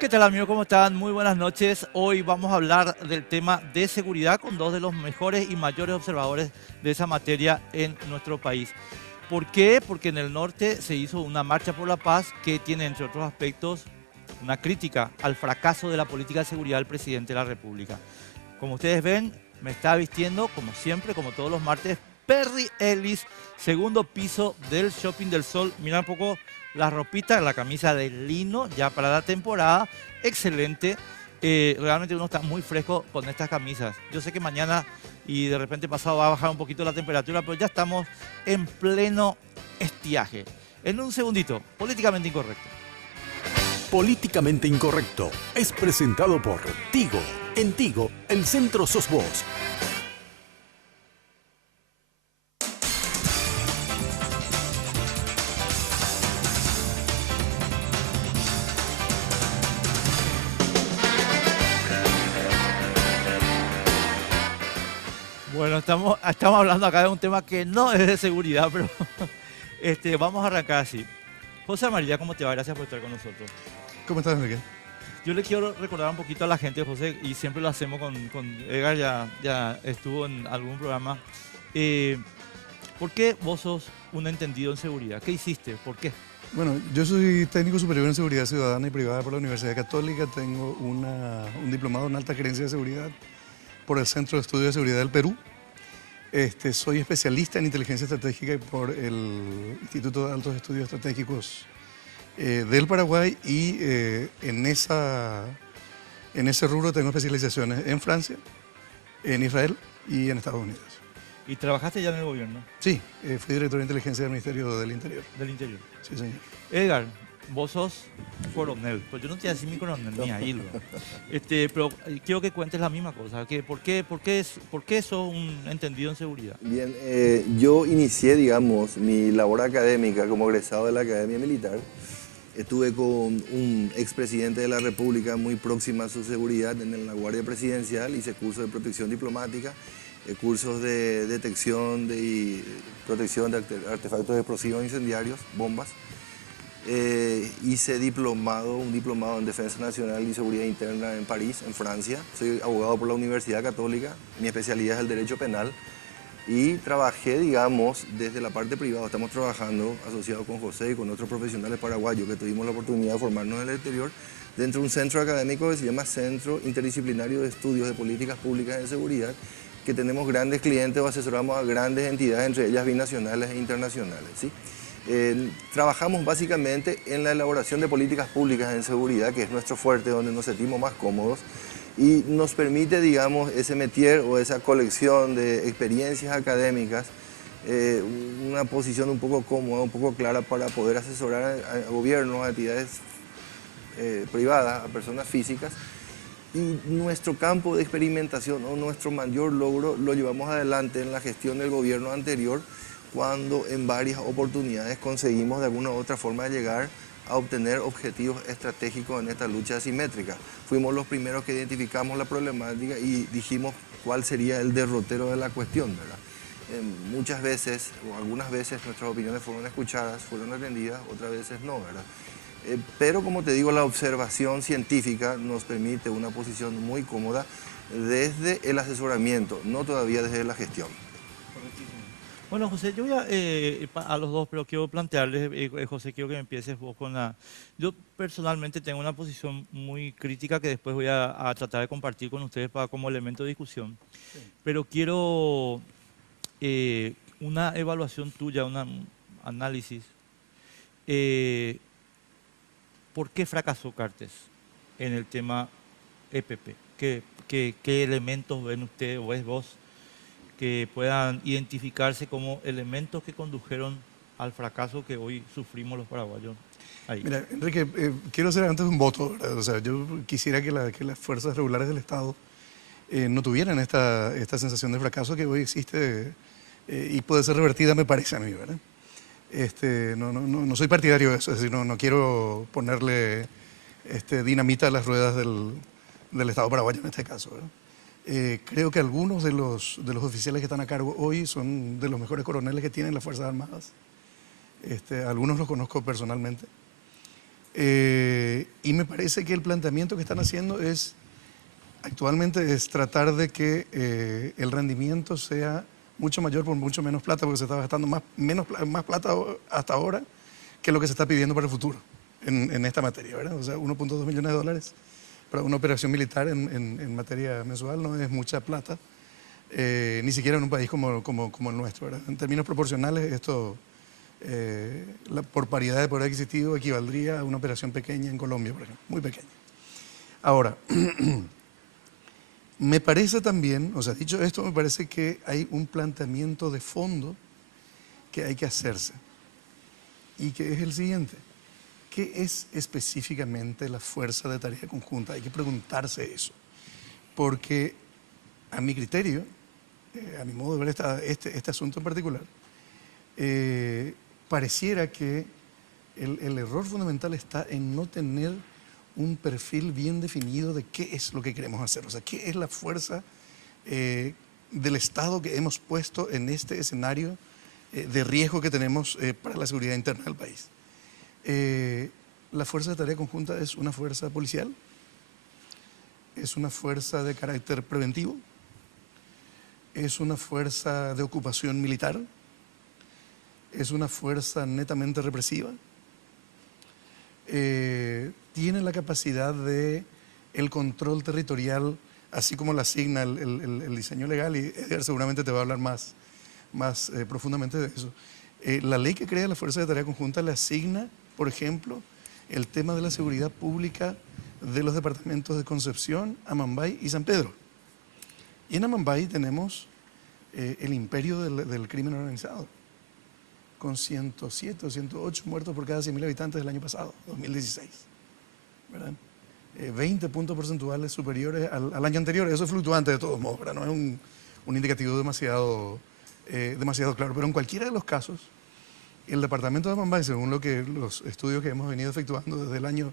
¿Qué tal, amigos? ¿Cómo están? Muy buenas noches. Hoy vamos a hablar del tema de seguridad con dos de los mejores y mayores observadores de esa materia en nuestro país. ¿Por qué? Porque en el norte se hizo una marcha por la paz que tiene, entre otros aspectos, una crítica al fracaso de la política de seguridad del presidente de la República. Como ustedes ven, me está vistiendo, como siempre, como todos los martes, Perry Ellis, segundo piso del Shopping del Sol. Mira un poco la ropita, la camisa de lino ya para la temporada. Excelente. Realmente uno está muy fresco con estas camisas. Yo sé que mañana y de repente pasado va a bajar un poquito la temperatura, pero ya estamos en pleno estiaje. En un segundito, políticamente incorrecto. Políticamente Incorrecto es presentado por Tigo. En Tigo, el centro sos vos. Bueno, estamos hablando acá de un tema que no es de seguridad, pero vamos a arrancar así. José María, ¿cómo te va? Gracias por estar con nosotros. ¿Cómo estás, Enrique? Yo le quiero recordar un poquito a la gente, José, y siempre lo hacemos con Edgar, ya estuvo en algún programa. ¿Por qué vos sos un entendido en seguridad? ¿Qué hiciste? ¿Por qué? Bueno, yo soy técnico superior en seguridad ciudadana y privada por la Universidad Católica. Tengo un diplomado en alta gerencia de seguridad por el Centro de Estudios de Seguridad del Perú. Soy especialista en inteligencia estratégica por el Instituto de Altos Estudios Estratégicos del Paraguay y en ese rubro tengo especializaciones en Francia, en Israel y en Estados Unidos. ¿Y trabajaste ya en el gobierno Sí, fui director de inteligencia del Ministerio del Interior. del Interior? Sí, señor. Edgar, vos sos coronel. Pues yo no te voy a decir mi coronel, ni ahí. Pero quiero que cuentes la misma cosa. ¿Por qué sos un entendido en seguridad? Bien, yo inicié, digamos, mi labor académica como egresado de la Academia Militar. Estuve con un expresidente de la República muy próxima a su seguridad en la Guardia Presidencial, hice cursos de protección diplomática, cursos de detección y protección de artefactos explosivos e incendiarios, bombas. Hice un diplomado en Defensa Nacional y Seguridad Interna en París, en Francia. Soy abogado por la Universidad Católica, mi especialidad es el Derecho Penal. Y trabajé, digamos, desde la parte privada. Estamos trabajando asociado con José y con otros profesionales paraguayos que tuvimos la oportunidad de formarnos en el exterior dentro de un centro académico que se llama Centro Interdisciplinario de Estudios de Políticas Públicas en Seguridad, que tenemos grandes clientes o asesoramos a grandes entidades, entre ellas binacionales e internacionales, ¿sí? Trabajamos básicamente en la elaboración de políticas públicas en seguridad, que es nuestro fuerte, donde nos sentimos más cómodos y nos permite, digamos, ese métier o esa colección de experiencias académicas, una posición un poco cómoda, un poco clara para poder asesorar a gobiernos, a entidades privadas, a personas físicas. Y nuestro campo de experimentación o nuestro mayor logro lo llevamos adelante en la gestión del gobierno anterior, cuando en varias oportunidades conseguimos de alguna u otra forma llegar a obtener objetivos estratégicos en esta lucha asimétrica. Fuimos los primeros que identificamos la problemática y dijimos cuál sería el derrotero de la cuestión, ¿verdad? Muchas veces, o algunas veces, nuestras opiniones fueron escuchadas, fueron atendidas, otras veces no, ¿verdad? Pero como te digo, la observación científica nos permite una posición muy cómoda desde el asesoramiento, no todavía desde la gestión. Bueno, José, yo voy a los dos, pero quiero plantearles, José, quiero que me empieces vos con la... Yo personalmente tengo una posición muy crítica que después voy a tratar de compartir con ustedes como elemento de discusión. Sí. Pero quiero una evaluación tuya, un análisis. ¿Por qué fracasó Cartes en el tema EPP? ¿Qué elementos ven ustedes o ves vos que puedan identificarse como elementos que condujeron al fracaso que hoy sufrimos los paraguayos? Ahí. Mira, Enrique, quiero hacer antes un voto, ¿verdad? O sea, yo quisiera que las fuerzas regulares del Estado no tuvieran esta sensación de fracaso que hoy existe y puede ser revertida, me parece a mí, ¿verdad? No soy partidario de eso, es decir, no quiero ponerle dinamita a las ruedas del Estado paraguayo en este caso, ¿verdad? Creo que algunos de los oficiales que están a cargo hoy son de los mejores coroneles que tienen las Fuerzas Armadas. Algunos los conozco personalmente. Y me parece que el planteamiento que están haciendo actualmente es tratar de que el rendimiento sea mucho mayor por mucho menos plata, porque se está gastando más plata hasta ahora que lo que se está pidiendo para el futuro en esta materia, ¿verdad? O sea, 1.2 millones de dólares para una operación militar en materia mensual no es mucha plata, ni siquiera en un país como el nuestro, ¿verdad? En términos proporcionales, esto, por paridad de poder adquisitivo, equivaldría a una operación pequeña en Colombia, por ejemplo, muy pequeña. Ahora, me parece también, o sea, dicho esto, me parece que hay un planteamiento de fondo que hay que hacerse y que es el siguiente. ¿Qué es específicamente la fuerza de tarea conjunta? Hay que preguntarse eso, porque a mi criterio, a mi modo de ver este asunto en particular, pareciera que el error fundamental está en no tener un perfil bien definido de qué es lo que queremos hacer, o sea, qué es la fuerza del Estado que hemos puesto en este escenario de riesgo que tenemos para la seguridad interna del país. La fuerza de tarea conjunta es una fuerza policial, es una fuerza de carácter preventivo, es una fuerza de ocupación militar, es una fuerza netamente represiva, tiene la capacidad de el control territorial, así como la asigna el diseño legal, y Edgar seguramente te va a hablar más profundamente de eso. La ley que crea la Fuerza de Tarea Conjunta le asigna, por ejemplo, el tema de la seguridad pública de los departamentos de Concepción, Amambay y San Pedro. Y en Amambay tenemos el imperio del crimen organizado, con 107 o 108 muertos por cada 100.000 habitantes del año pasado, 2016. ¿Verdad? 20 puntos porcentuales superiores al año anterior. Eso es fluctuante de todos modos, ¿verdad? No es un indicativo demasiado claro. Pero en cualquiera de los casos, el departamento de Amambay, según los estudios que hemos venido efectuando desde el año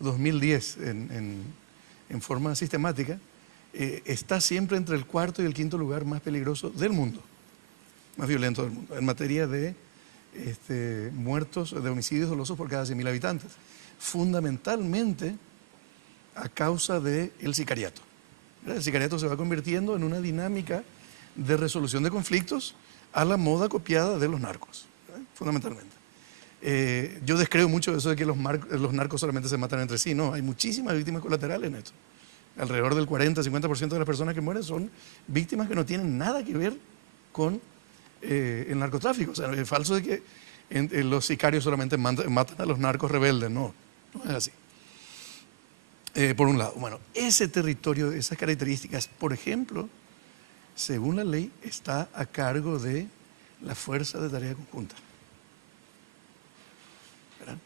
2010 en forma sistemática, está siempre entre el cuarto y el quinto lugar más peligroso del mundo, más violento del mundo, en materia de muertos, de homicidios dolosos por cada 100.000 habitantes, fundamentalmente a causa del sicariato. El sicariato se va convirtiendo en una dinámica de resolución de conflictos a la moda copiada de los narcos, fundamentalmente. Yo descreo mucho eso de que los narcos solamente se matan entre sí. No, hay muchísimas víctimas colaterales en esto. Alrededor del 40-50% de las personas que mueren son víctimas que no tienen nada que ver con el narcotráfico. O sea, es falso de que los sicarios solamente matan a los narcos rebeldes. No, no es así. Por un lado, bueno, ese territorio, esas características, por ejemplo, según la ley, está a cargo de la Fuerza de Tarea Conjunta. ¿Verdad?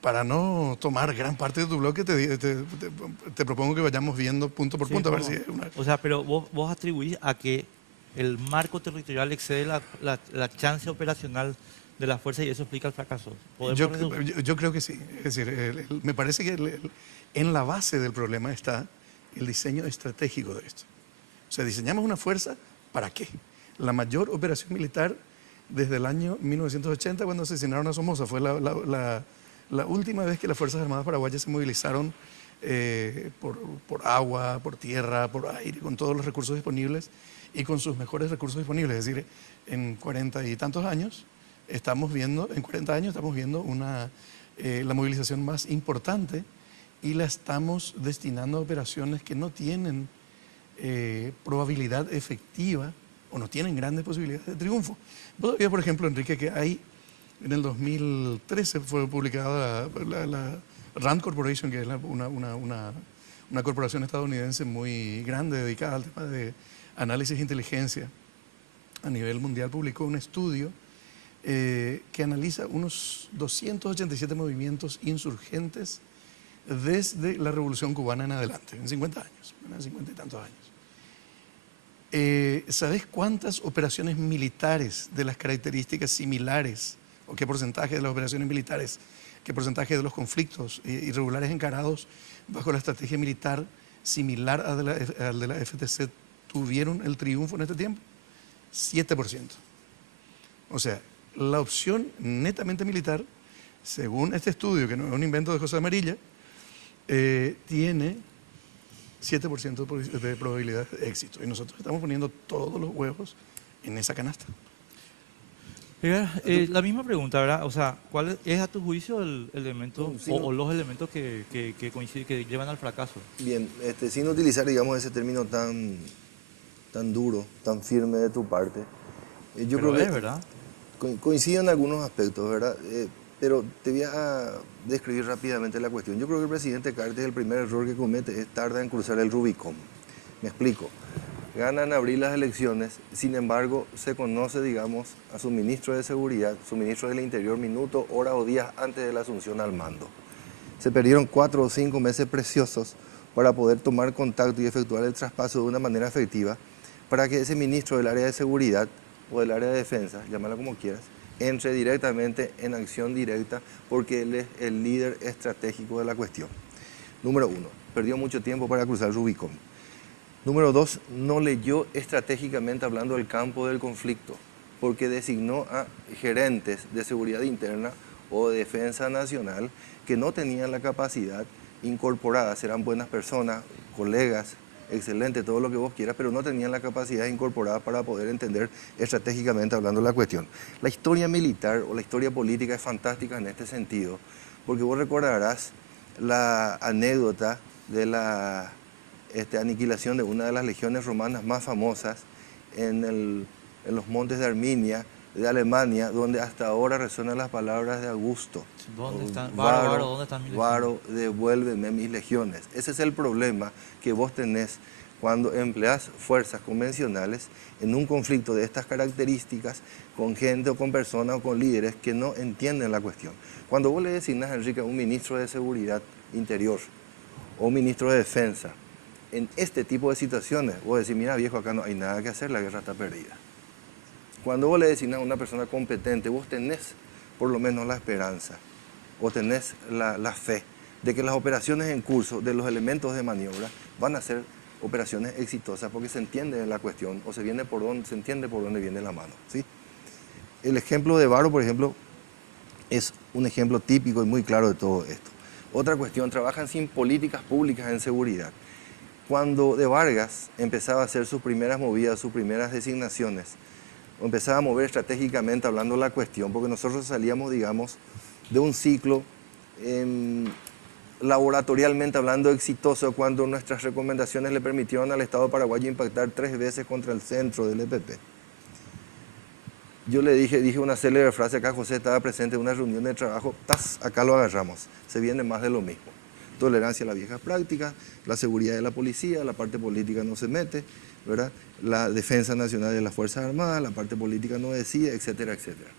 Para no tomar gran parte de tu bloque, te propongo que vayamos viendo punto por punto. A ver si es una... O sea, pero vos atribuís a que el marco territorial excede la chance operacional de la fuerza y eso explica el fracaso. Yo creo que sí. Es decir, me parece que en la base del problema está el diseño estratégico de esto. O sea, diseñamos una fuerza, ¿para qué? La mayor operación militar desde el año 1980, cuando asesinaron a Somoza, fue la última vez que las Fuerzas Armadas Paraguayas se movilizaron por agua, por tierra, por aire, con todos los recursos disponibles y con sus mejores recursos disponibles. Es decir, en 40 y tantos años, en 40 años estamos viendo la movilización más importante y la estamos destinando a operaciones que no tienen probabilidad efectiva o no tienen grandes posibilidades de triunfo. Vos sabías, por ejemplo, Enrique, que en el 2013 fue publicada la Rand Corporation, que es una corporación estadounidense muy grande dedicada al tema de análisis de inteligencia a nivel mundial, publicó un estudio que analiza unos 287 movimientos insurgentes desde la Revolución Cubana en adelante, en 50 años, en 50 y tantos años. ¿Sabes cuántas operaciones militares de las características similares, o qué porcentaje de las operaciones militares, qué porcentaje de los conflictos irregulares encarados bajo la estrategia militar similar al de la FTC tuvieron el triunfo en este tiempo? 7%. O sea, la opción netamente militar según este estudio, que no es un invento de José Amarilla, tiene 7% de probabilidad de éxito. Y nosotros estamos poniendo todos los huevos en esa canasta. La misma pregunta, ¿verdad? O sea, ¿cuál es a tu juicio el elemento Sí, o los elementos que coinciden, que llevan al fracaso? Bien, sin utilizar, digamos, ese término tan duro, tan firme de tu parte, yo Pero creo que es, ¿verdad? coincido en algunos aspectos, ¿verdad? Pero te voy a describir rápidamente la cuestión. Yo creo que el presidente Cartes, el primer error que comete es tarda en cruzar el Rubicón. Me explico. Gana en abril las elecciones, sin embargo, se conoce, digamos, a su ministro de Seguridad, su ministro del Interior, minutos, horas o días antes de la asunción al mando. Se perdieron 4 o 5 meses preciosos para poder tomar contacto y efectuar el traspaso de una manera efectiva para que ese ministro del área de seguridad o del área de defensa, llámala como quieras, entre directamente en acción directa porque él es el líder estratégico de la cuestión. Número 1, perdió mucho tiempo para cruzar Rubicón. Número 2, no leyó estratégicamente hablando del campo del conflicto porque designó a gerentes de seguridad interna o de defensa nacional que no tenían la capacidad incorporada, serán buenas personas, colegas, excelente, todo lo que vos quieras, pero no tenían la capacidad incorporada para poder entender estratégicamente hablando la cuestión. La historia militar o la historia política es fantástica en este sentido, porque vos recordarás la anécdota de la aniquilación de una de las legiones romanas más famosas en los montes de Arminia, de Alemania, donde hasta ahora resuenan las palabras de Augusto. ¿Dónde están? Varo, ¿Dónde están mis Varo, devuélveme mis legiones. Ese es el problema que vos tenés cuando empleás fuerzas convencionales en un conflicto de estas características con gente o con personas o con líderes que no entienden la cuestión. Cuando vos le designás, Enrique, a un ministro de Seguridad Interior o un ministro de Defensa, en este tipo de situaciones, vos decís, mira viejo, acá no hay nada que hacer, la guerra está perdida. Cuando vos le designás a una persona competente, vos tenés por lo menos la esperanza o tenés la fe de que las operaciones en curso, de los elementos de maniobra, van a ser operaciones exitosas porque se entiende la cuestión o se entiende por dónde viene la mano, ¿sí? El ejemplo de Varo, por ejemplo, es un ejemplo típico y muy claro de todo esto. Otra cuestión, trabajan sin políticas públicas en seguridad. Cuando de Vargas empezaba a hacer sus primeras movidas, sus primeras designaciones, o empezaba a mover estratégicamente hablando la cuestión, porque nosotros salíamos, digamos, de un ciclo laboratorialmente hablando exitoso cuando nuestras recomendaciones le permitieron al Estado paraguayo impactar 3 veces contra el centro del EPP. Yo le dije una célebre frase acá, José estaba presente en una reunión de trabajo, ¡tas! Acá lo agarramos, se viene más de lo mismo. Tolerancia a las viejas prácticas, la seguridad de la policía, la parte política no se mete, ¿verdad? La defensa nacional de las Fuerzas Armadas, la parte política no decide, etcétera, etcétera.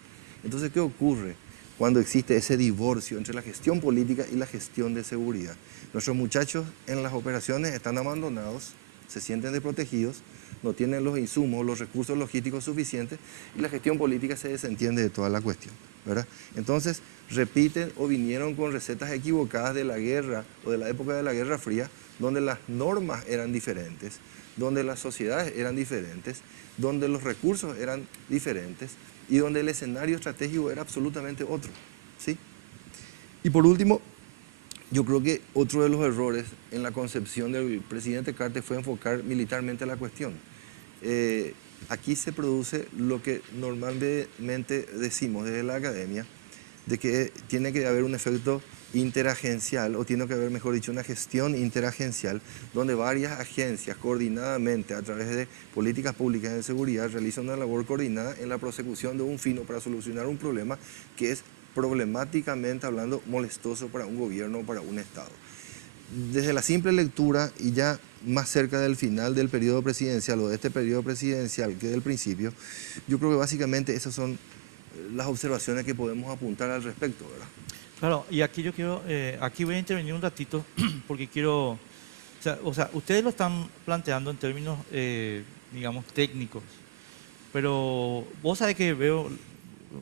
Entonces, ¿qué ocurre cuando existe ese divorcio entre la gestión política y la gestión de seguridad? Nuestros muchachos en las operaciones están abandonados, se sienten desprotegidos, no tienen los insumos, los recursos logísticos suficientes y la gestión política se desentiende de toda la cuestión, ¿verdad? Entonces, repiten o vinieron con recetas equivocadas de la guerra o de la época de la Guerra Fría, donde las normas eran diferentes, donde las sociedades eran diferentes, donde los recursos eran diferentes y donde el escenario estratégico era absolutamente otro, ¿sí? Y por último, yo creo que otro de los errores en la concepción del presidente Cartes fue enfocar militarmente la cuestión. Aquí se produce lo que normalmente decimos desde la academia, de que tiene que haber un efecto interagencial, o tiene que haber, mejor dicho, una gestión interagencial, donde varias agencias coordinadamente, a través de políticas públicas de seguridad, realizan una labor coordinada en la prosecución de un fin o para solucionar un problema que es problemáticamente hablando molestoso para un gobierno o para un Estado. Desde la simple lectura y ya más cerca del final del periodo presidencial o de este periodo presidencial que del principio, yo creo que básicamente esas son las observaciones que podemos apuntar al respecto, ¿verdad? Claro, y aquí yo quiero, aquí voy a intervenir un ratito porque quiero, o sea, ustedes lo están planteando en términos, digamos, técnicos, pero vos sabés que veo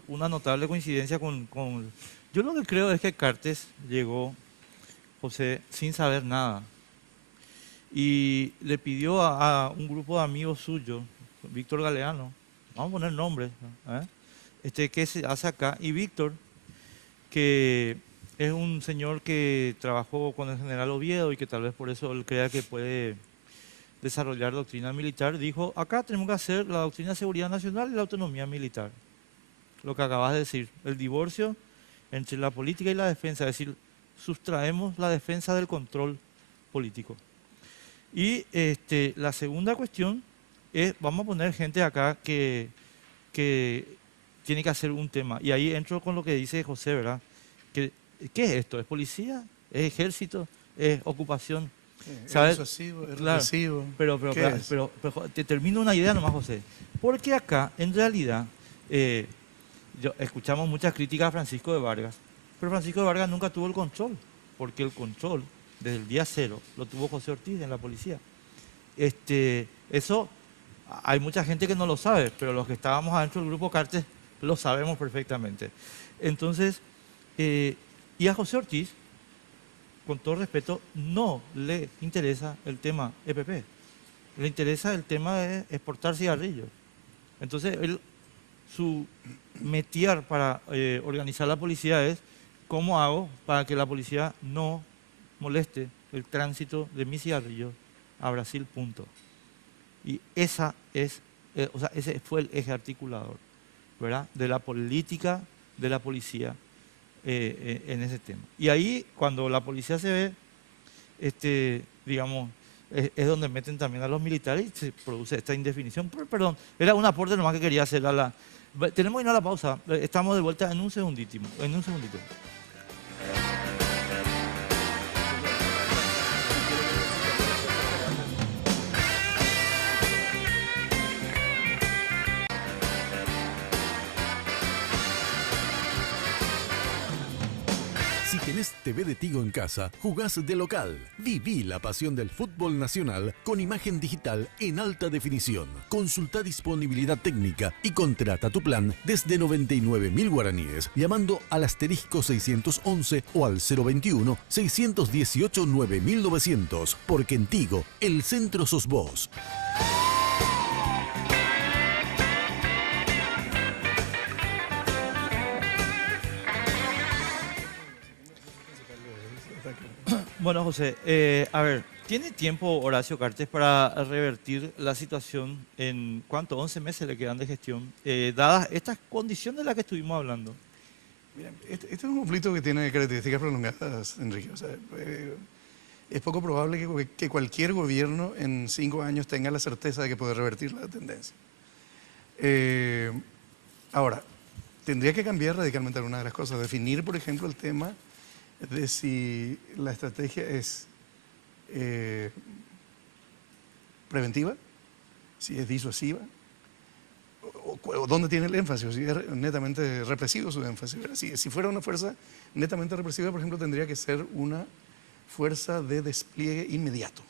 una notable coincidencia con... Yo lo que creo es que Cartes llegó, José, sin saber nada, y le pidió a un grupo de amigos suyos, Víctor Galeano, vamos a poner nombres, ¿eh? Que se hace acá, y Víctor que es un señor que trabajó con el general Oviedo y que tal vez por eso él crea que puede desarrollar doctrina militar, dijo, acá tenemos que hacer la doctrina de seguridad nacional y la autonomía militar. Lo que acabas de decir, el divorcio entre la política y la defensa, es decir, sustraemos la defensa del control político. Y la segunda cuestión es, vamos a poner gente acá que tiene que hacer un tema. Y ahí entro con lo que dice José, ¿verdad? ¿Qué es esto? ¿Es policía? ¿Es ejército? ¿Es ocupación? ¿Sabes? ¿Es disuasivo? ¿Es Claro, represivo? pero ¿Qué es? te termino una idea nomás, José. Porque acá, en realidad, escuchamos muchas críticas a Francisco de Vargas, pero Francisco de Vargas nunca tuvo el control, porque el control, desde el día cero, lo tuvo José Ortiz en la policía. Eso, hay mucha gente que no lo sabe, pero los que estábamos adentro del grupo Cartes lo sabemos perfectamente. Entonces, y a José Ortiz, con todo respeto, no le interesa el tema EPP. Le interesa el tema de exportar cigarrillos. Entonces, su métier para organizar la policía es cómo hago para que la policía no moleste el tránsito de mis cigarrillos a Brasil, punto. Y ese fue el eje articulador, ¿verdad?, de la política de la policía en ese tema. Y ahí, cuando la policía se ve, digamos, es donde meten también a los militares y se produce esta indefinición. Perdón, era un aporte nomás que quería hacer a la... Tenemos que ir a la pausa, estamos de vuelta en un segundito. Si tenés TV de Tigo en casa, jugás de local. Viví la pasión del fútbol nacional con imagen digital en alta definición. Consulta disponibilidad técnica y contrata tu plan desde 99.000 guaraníes llamando al asterisco 611 o al 021 618 9900. Porque en Tigo, el centro sos vos. Bueno, José, a ver, ¿tiene tiempo Horacio Cartes para revertir la situación en cuánto? 11 meses le quedan de gestión, dadas estas condiciones de las que estuvimos hablando? Mira, este es un conflicto que tiene características prolongadas, Enrique. O sea, es poco probable que cualquier gobierno en 5 años tenga la certeza de que puede revertir la tendencia. Ahora, tendría que cambiar radicalmente algunas de las cosas. Definir, por ejemplo, el tema de si la estrategia es preventiva, si es disuasiva, o dónde tiene el énfasis, si es netamente represivo su énfasis. Si fuera una fuerza netamente represiva, por ejemplo, tendría que ser una fuerza de despliegue inmediato.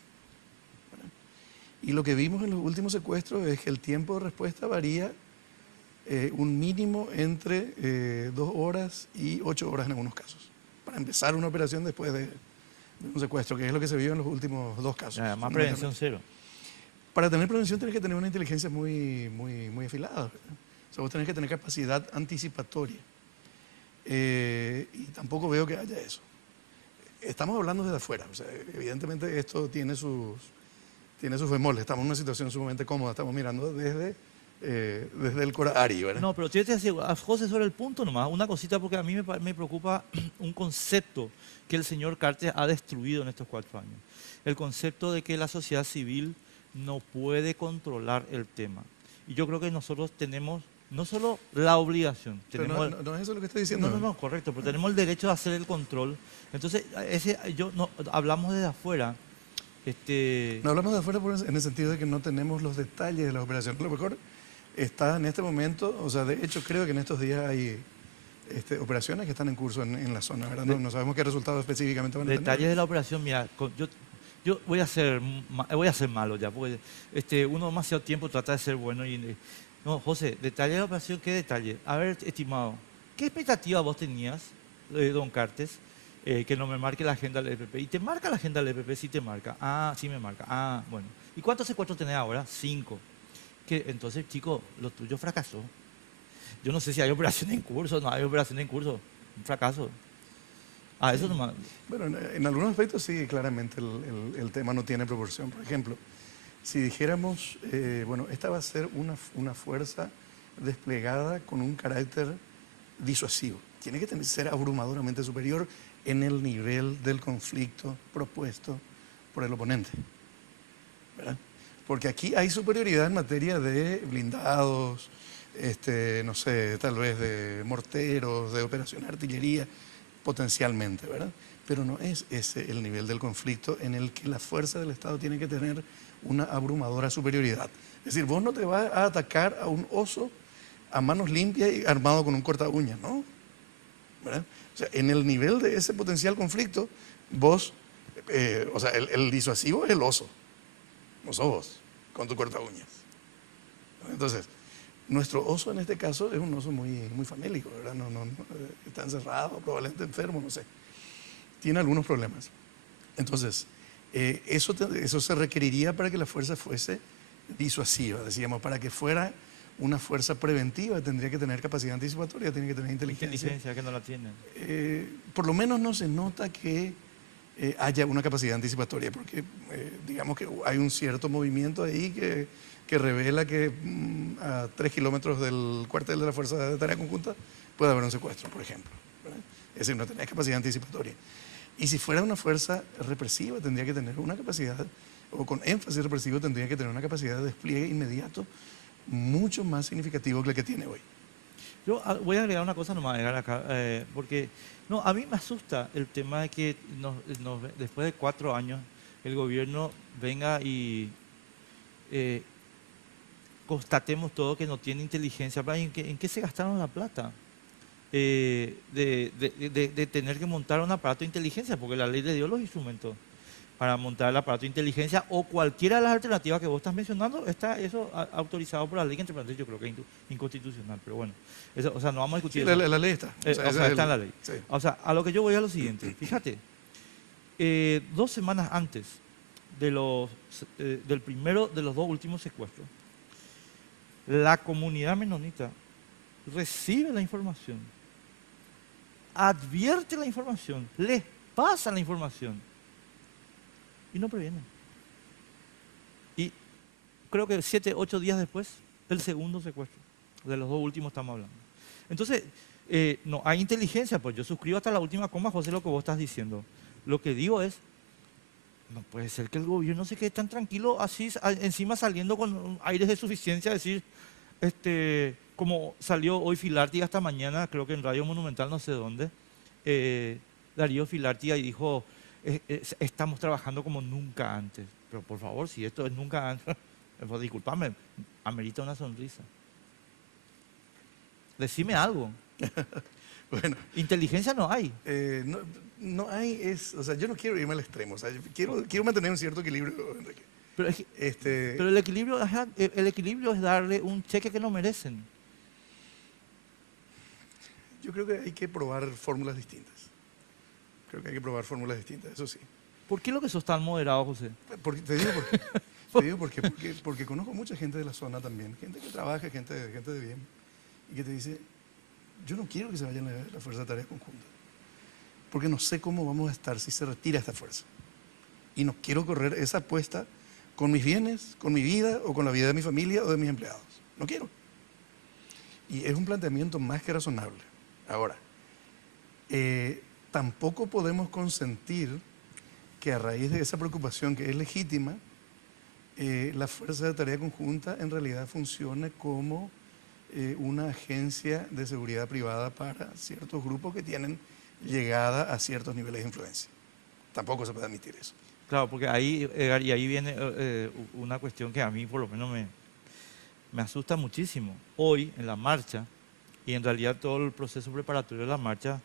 Y lo que vimos en los últimos secuestros es que el tiempo de respuesta varía un mínimo entre 2 horas y 8 horas en algunos casos, para empezar una operación después de un secuestro, que es lo que se vio en los últimos 2 casos. Además, prevención cero. Para tener prevención tienes que tener una inteligencia muy afilada, ¿verdad? O sea, vos tenés que tener capacidad anticipatoria. Y tampoco veo que haya eso. Estamos hablando desde afuera. O sea, evidentemente esto tiene sus bemoles. Estamos en una situación sumamente cómoda. Estamos mirando desde el Corari, ¿verdad? No, pero yo te decía, José, sobre el punto nomás, una cosita, porque a mí me preocupa un concepto que el señor Cartes ha destruido en estos 4 años. El concepto de que la sociedad civil no puede controlar el tema. Y yo creo que nosotros tenemos no solo la obligación, tenemos no es eso lo que estoy diciendo. No, correcto, pero tenemos el derecho de hacer el control. Entonces, hablamos desde afuera. No hablamos de afuera en el sentido de que no tenemos los detalles de las operaciones. Lo mejor está en este momento, o sea, de hecho creo que en estos días hay operaciones que están en curso en la zona, ¿verdad? No sabemos qué resultados específicamente van a tener. Detalles de la operación, mira, yo voy a ser malo ya, porque uno demasiado tiempo trata de ser bueno y... No, José, detalle de la operación, ¿qué detalle? A ver, estimado, ¿qué expectativa vos tenías, don Cartes, que no me marque la agenda del EPP? ¿Y te marca la agenda del EPP? Sí te marca. Ah, sí me marca. Ah, bueno. ¿Y cuántos secuestros tenés ahora? 5. Entonces, chico, lo tuyo fracasó. Yo no sé si hay operación en curso o no hay operación en curso. un fracaso. A eso nomás. Bueno, en algunos aspectos sí, claramente el tema no tiene proporción. Por ejemplo, si dijéramos, bueno, esta va a ser una fuerza desplegada con un carácter disuasivo. Tiene que ser abrumadoramente superior en el nivel del conflicto propuesto por el oponente, ¿verdad? Porque aquí hay superioridad en materia de blindados, no sé, tal vez de morteros, de operación de artillería, potencialmente, ¿verdad? Pero no es ese el nivel del conflicto en el que la fuerza del Estado tiene que tener una abrumadora superioridad. Es decir, vos no te vas a atacar a un oso a manos limpias y armado con un corta uñas, ¿no? ¿Verdad? O sea, en el nivel de ese potencial conflicto, vos, o sea, el disuasivo es el oso, no sos vos, con tu corta uñas. Entonces, nuestro oso en este caso es un oso muy famélico, ¿verdad? Está encerrado, probablemente enfermo, no sé. Tiene algunos problemas. Entonces, eso se requeriría para que la fuerza fuese disuasiva, decíamos, para que fuera una fuerza preventiva, tendría que tener capacidad anticipatoria, tiene que tener inteligencia. Inteligencia que no la tienen. Por lo menos no se nota que haya una capacidad anticipatoria, porque digamos que hay un cierto movimiento ahí que revela que a 3 kilómetros del cuartel de la Fuerza de Tarea Conjunta puede haber un secuestro, por ejemplo, ¿verdad? Es decir, no tenés capacidad anticipatoria. Y si fuera una fuerza represiva, tendría que tener una capacidad, o con énfasis represivo, tendría que tener una capacidad de despliegue inmediato mucho más significativo que la que tiene hoy. Yo voy a agregar una cosa nomás, agregar acá, porque no, a mí me asusta el tema de que después de 4 años el gobierno venga y constatemos todo que no tiene inteligencia. ¿En qué se gastaron la plata? De tener que montar un aparato de inteligencia, porque la ley le dio los instrumentos para montar el aparato de inteligencia o cualquiera de las alternativas que vos estás mencionando, está eso autorizado por la ley, que entre paréntesis yo creo que es inconstitucional, pero bueno, eso, o sea, no vamos a discutir Sí, eso. la ley está. O sea, está en la ley. Sí. O sea, a lo que yo voy a lo siguiente, fíjate, 2 semanas antes del primero de los 2 últimos secuestros, la comunidad menonita recibe la información, advierte la información, les pasa la información y no previenen. Y creo que 7, 8 días después, el segundo secuestro, de los 2 últimos estamos hablando. Entonces, no hay inteligencia, pues yo suscribo hasta la última coma, José, lo que vos estás diciendo. Lo que digo es, no puede ser que el gobierno se quede tan tranquilo así, encima saliendo con aires de suficiencia, decir, como salió hoy Filarti hasta mañana, creo que en Radio Monumental, no sé dónde, Darío Filarti y dijo, estamos trabajando como nunca antes. Pero por favor, si esto es nunca antes, pues, discúlpame, amerita una sonrisa. Decime algo. Bueno, Inteligencia no hay. no hay, o sea, yo no quiero irme al extremo, o sea, quiero mantener un cierto equilibrio, Enrique. Pero, pero el equilibrio es darle un cheque que no merecen. Yo creo que hay que probar fórmulas distintas. Creo que hay que probar fórmulas distintas, eso sí. ¿Por qué lo que sos tan moderado, José? Te digo por qué. Te digo por qué. Porque conozco mucha gente de la zona también, gente que trabaja, gente de bien, y que te dice, yo no quiero que se vayan la Fuerza de Tarea Conjunta, porque no sé cómo vamos a estar si se retira esta fuerza. Y no quiero correr esa apuesta con mis bienes, con mi vida, o con la vida de mi familia o de mis empleados. No quiero. Y es un planteamiento más que razonable. Ahora, tampoco podemos consentir que a raíz de esa preocupación que es legítima, la Fuerza de Tarea Conjunta en realidad funcione como una agencia de seguridad privada para ciertos grupos que tienen llegada a ciertos niveles de influencia. Tampoco se puede admitir eso. Claro, porque ahí, Edgar, y ahí viene una cuestión que a mí por lo menos me asusta muchísimo. Hoy, en la marcha, y en realidad todo el proceso preparatorio de la marcha,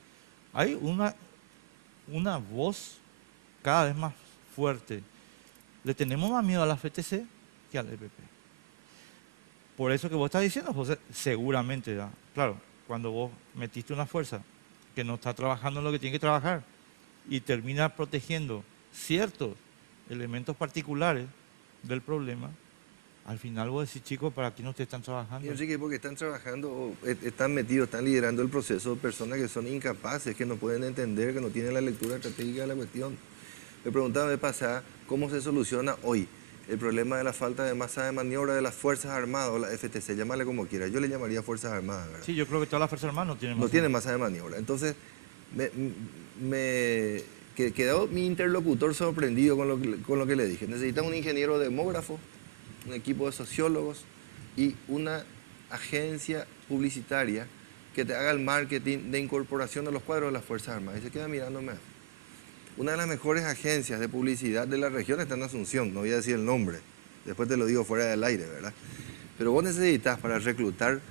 hay una voz cada vez más fuerte. Le tenemos más miedo a la FTC que al EPP. Por eso que vos estás diciendo, José, seguramente, ¿ya? Claro, cuando vos metiste una fuerza que no está trabajando en lo que tiene que trabajar y termina protegiendo ciertos elementos particulares del problema, Al final vos decís, chicos, ¿para quién ustedes están trabajando? Y Enrique, porque están trabajando, o están metidos, están liderando el proceso, personas que son incapaces, que no pueden entender, que no tienen la lectura estratégica de la cuestión. Me preguntaba de pasada cómo se soluciona hoy el problema de la falta de masa de maniobra de las Fuerzas Armadas o la FTC, llamarle como quiera. Yo le llamaría Fuerzas Armadas, ¿verdad? Sí, yo creo que todas las Fuerzas Armadas no tienen No tienen masa de maniobra. Entonces, quedó mi interlocutor sorprendido con lo que le dije. Necesitas un ingeniero demógrafo, un equipo de sociólogos y una agencia publicitaria que te haga el marketing de incorporación de los cuadros de las Fuerzas Armadas. Y se queda mirándome. Una de las mejores agencias de publicidad de la región está en Asunción, no voy a decir el nombre, después te lo digo fuera del aire, ¿verdad? Pero vos necesitas para reclutar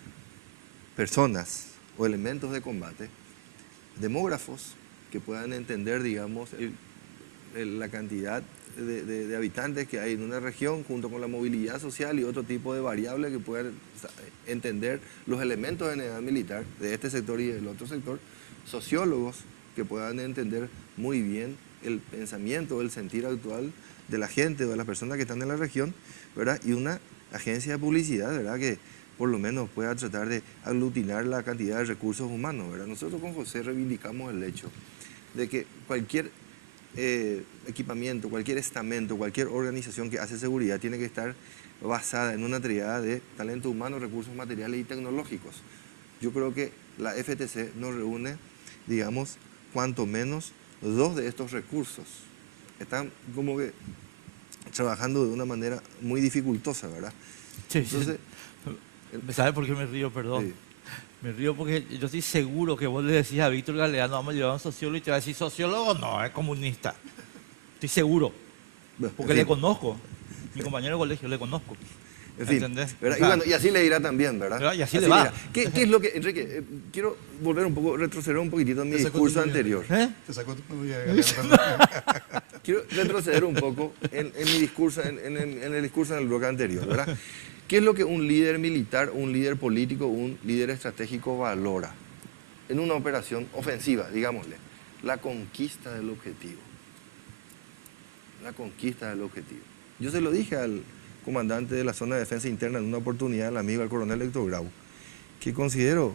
personas o elementos de combate, demógrafos que puedan entender, digamos, la cantidad de habitantes que hay en una región junto con la movilidad social y otro tipo de variables que puedan entender los elementos de unidad militar de este sector y del otro sector, sociólogos que puedan entender muy bien el pensamiento, el sentir actual de la gente o de las personas que están en la región, ¿verdad? Y una agencia de publicidad, ¿verdad? Que por lo menos pueda tratar de aglutinar la cantidad de recursos humanos, ¿verdad? Nosotros con José reivindicamos el hecho de que cualquier equipamiento, cualquier estamento, cualquier organización que hace seguridad tiene que estar basada en una triada de talento humano, recursos materiales y tecnológicos. Yo creo que la FTC nos reúne, digamos, cuanto menos 2 de estos recursos. Están como que trabajando de una manera muy dificultosa, ¿verdad? Sí, Entonces, ¿sabes por qué me río? Perdón. Sí. Me río porque yo estoy seguro que vos le decís a Víctor Galeano, vamos a llevar a un sociólogo y te va a decir, sociólogo no, es comunista. Estoy seguro, Bueno, porque en le fin, conozco. Mi compañero de colegio, le conozco. en fin, ¿Entendés? ¿verdad? O sea, Y bueno, y así le irá también, ¿verdad? ¿verdad? Y así le va. irá. ¿Qué es lo que, Enrique, quiero volver un poco, retroceder un poquitito en mi Te sacó discurso tu novia. anterior. Te sacó tu novia, Galeano. Quiero retroceder un poco en mi discurso, en el discurso en el bloque anterior, ¿verdad? ¿Qué es lo que un líder militar, un líder político, un líder estratégico valora en una operación ofensiva, digámosle? La conquista del objetivo. La conquista del objetivo. Yo se lo dije al comandante de la zona de defensa interna en una oportunidad, el amigo, el coronel Héctor Grau, que considero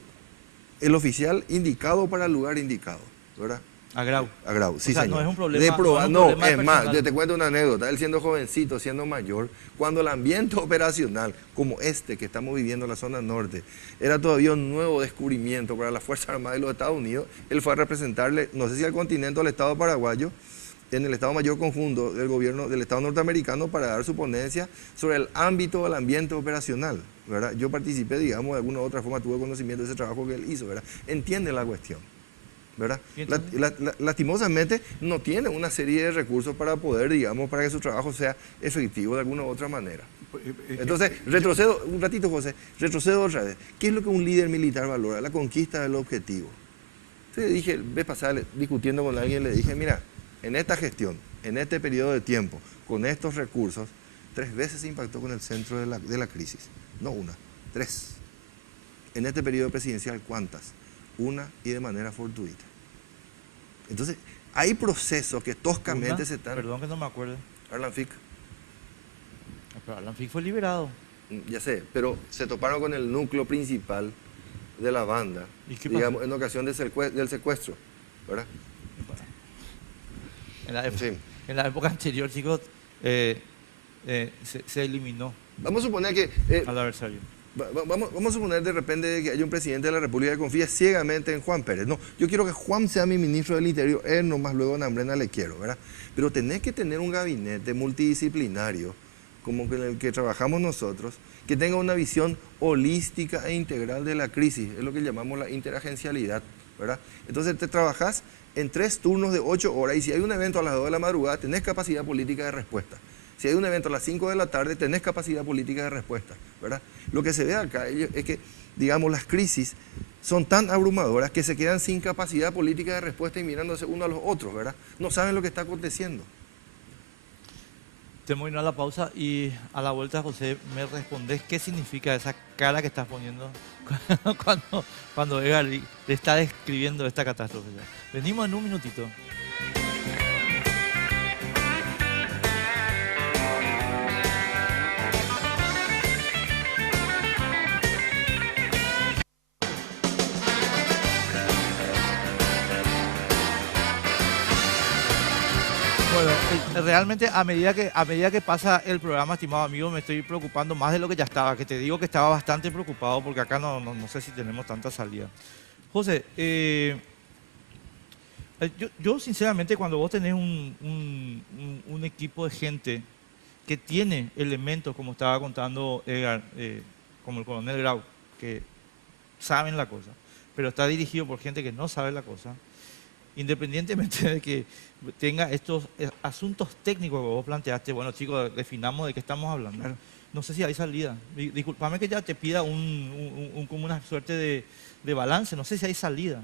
el oficial indicado para el lugar indicado, ¿verdad? A Grau. A Grau, sí, sea, señor. no es un problema- De probar, no es un no, problema es más, personal. te cuento una anécdota. Él siendo jovencito, siendo mayor, cuando el ambiente operacional como este que estamos viviendo en la zona norte era todavía un nuevo descubrimiento para las Fuerzas Armadas de los Estados Unidos, él fue a representarle, no sé si al continente o al Estado paraguayo, en el Estado Mayor Conjunto del gobierno del Estado norteamericano para dar su ponencia sobre el ámbito del ambiente operacional, ¿verdad? Yo participé, digamos, de alguna u otra forma, tuve conocimiento de ese trabajo que él hizo, ¿verdad? Entiende la cuestión, ¿verdad? Lastimosamente no tiene una serie de recursos para poder, digamos, para que su trabajo sea efectivo de alguna u otra manera. Entonces, retrocedo, un ratito, José, retrocedo otra vez. ¿Qué es lo que un líder militar valora? La conquista del objetivo. Entonces dije, vez pasada, discutiendo con alguien, le dije, mira, en esta gestión, en este periodo de tiempo, con estos recursos, 3 veces se impactó con el centro de la crisis. No una, 3. En este periodo presidencial, ¿cuántas? Una y de manera fortuita. Entonces, hay procesos que toscamente Una, se están... Perdón que no me acuerdo. Arlan Fick, Pero Alan Fick fue liberado. ya sé, pero se toparon con el núcleo principal de la banda, ¿Y qué digamos, en ocasión del secuestro, ¿verdad? En la época anterior, chicos, se eliminó Vamos a suponer que... al adversario. Vamos a suponer de repente que hay un presidente de la República que confía ciegamente en Juan Pérez. No, yo quiero que Juan sea mi ministro del Interior, él nomás luego en Ambrena le quiero, ¿verdad? Pero tenés que tener un gabinete multidisciplinario, como que en el que trabajamos nosotros, que tenga una visión holística e integral de la crisis, es lo que llamamos la interagencialidad, ¿verdad? Entonces te trabajás en 3 turnos de 8 horas y si hay un evento a las 2 de la madrugada, tenés capacidad política de respuesta. Si hay un evento a las 5 de la tarde, tenés capacidad política de respuesta, ¿verdad? Lo que se ve acá es que, digamos, las crisis son tan abrumadoras que se quedan sin capacidad política de respuesta y mirándose uno a los otros, ¿verdad? No saben lo que está aconteciendo. Tenemos que ir a la pausa y a la vuelta, José, me respondes qué significa esa cara que estás poniendo cuando Edgar le está describiendo esta catástrofe. Venimos en un minutito. realmente a medida que pasa el programa, estimado amigo, me estoy preocupando más de lo que ya estaba, que te digo que estaba bastante preocupado porque acá no sé si tenemos tanta salida. José, yo sinceramente cuando vos tenés un equipo de gente que tiene elementos, como estaba contando Edgar, como el coronel Grau, que saben la cosa, pero está dirigido por gente que no sabe la cosa, independientemente de que tenga estos asuntos técnicos que vos planteaste, bueno chicos, definamos de qué estamos hablando. Claro. No sé si hay salida. Disculpame que ya te pida como una suerte de balance, no sé si hay salida.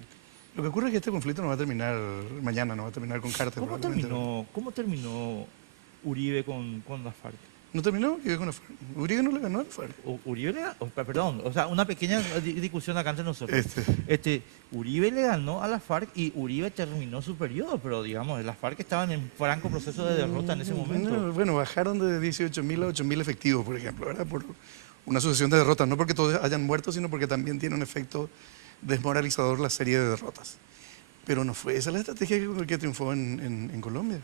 Lo que ocurre es que este conflicto no va a terminar mañana, no va a terminar con Carter. ¿Cómo terminó Uribe con las FARC? ¿No terminó? ¿Qué con la FARC? Uribe no le ganó a la FARC. Uribe le ganó, perdón, o sea, una pequeña discusión acá entre nosotros. Uribe le ganó a la FARC y Uribe terminó su periodo, pero digamos, las FARC estaban en franco proceso de derrota en ese momento. No, bueno, bajaron de 18.000 a 8.000 efectivos, por ejemplo, ¿verdad? Por una sucesión de derrotas, no porque todos hayan muerto, sino porque también tiene un efecto desmoralizador la serie de derrotas. Pero no fue esa la estrategia que triunfó en Colombia.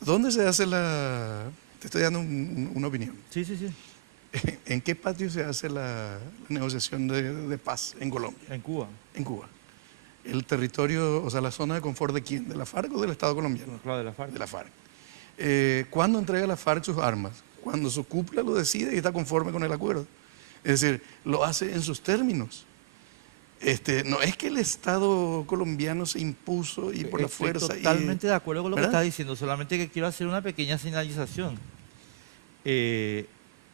¿Dónde se hace la...? Te estoy dando una opinión. Sí, sí, sí. ¿En qué patio se hace la negociación de paz en Colombia? En Cuba. En Cuba. ¿El territorio, o sea, la zona de confort de quién? ¿De la FARC o del Estado colombiano? Claro, de la FARC. De la FARC. ¿Cuándo entrega la FARC sus armas? Cuando su cúpula lo decide y está conforme con el acuerdo. Es decir, lo hace en sus términos. No es que el Estado colombiano se impuso y por la fuerza. Estoy totalmente de acuerdo con lo que ¿verdad? estás diciendo, solamente que quiero hacer una pequeña señalización.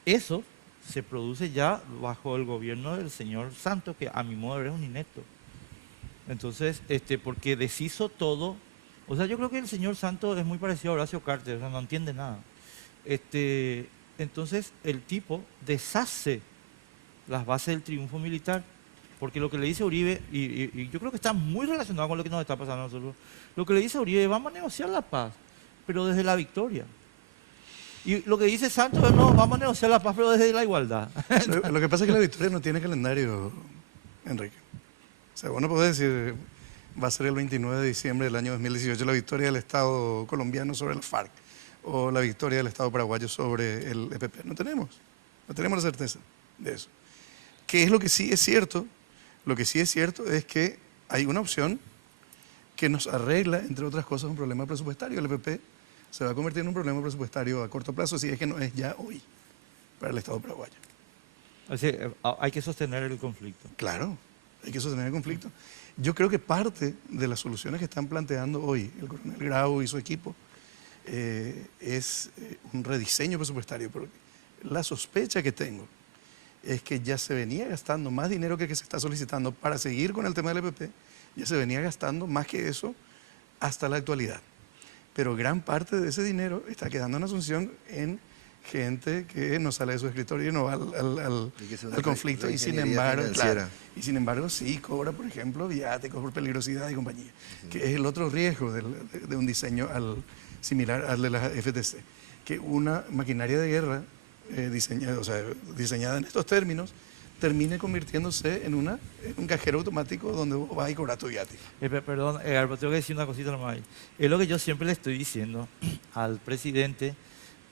Eso se produce ya bajo el gobierno del señor Santos, que a mi modo de ver es un inepto. Entonces, porque deshizo todo. O sea, yo creo que el señor Santos es muy parecido a Horacio Carter, o sea, no entiende nada. Entonces, el tipo deshace las bases del triunfo militar, porque lo que le dice Uribe, y yo creo que está muy relacionado con lo que nos está pasando a nosotros, lo que le dice Uribe, vamos a negociar la paz, pero desde la victoria. Y lo que dice Santos es, no, vamos a negociar la paz, pero desde la igualdad. Lo que pasa es que la victoria no tiene calendario, Enrique. O sea, vos no podés decir, va a ser el 29 de diciembre del año 2018 la victoria del Estado colombiano sobre la FARC o la victoria del Estado paraguayo sobre el EPP. No tenemos la certeza de eso. ¿Qué es lo que sí es cierto? Lo que sí es cierto es que hay una opción que nos arregla, entre otras cosas, un problema presupuestario. El EPP se va a convertir en un problema presupuestario a corto plazo, si es que no es ya hoy para el Estado paraguayo. Así, hay que sostener el conflicto. Claro, hay que sostener el conflicto. Yo creo que parte de las soluciones que están planteando hoy el coronel Grau y su equipo es un rediseño presupuestario, porque la sospecha que tengo es que ya se venía gastando más dinero que se está solicitando para seguir con el tema del EPP, ya se venía gastando más que eso hasta la actualidad. Pero gran parte de ese dinero está quedando en Asunción en gente que no sale de su escritorio y no va al conflicto. Y sin embargo, sí cobra, por ejemplo, viáticos por peligrosidad y compañía, que es el otro riesgo de un diseño similar al de la FTC, que una maquinaria de guerra diseñada en estos términos termine convirtiéndose en un cajero automático donde vos vas y cobras tu viático. Perdón, pero tengo que decir una cosita nomás ahí. Es lo que yo siempre le estoy diciendo al presidente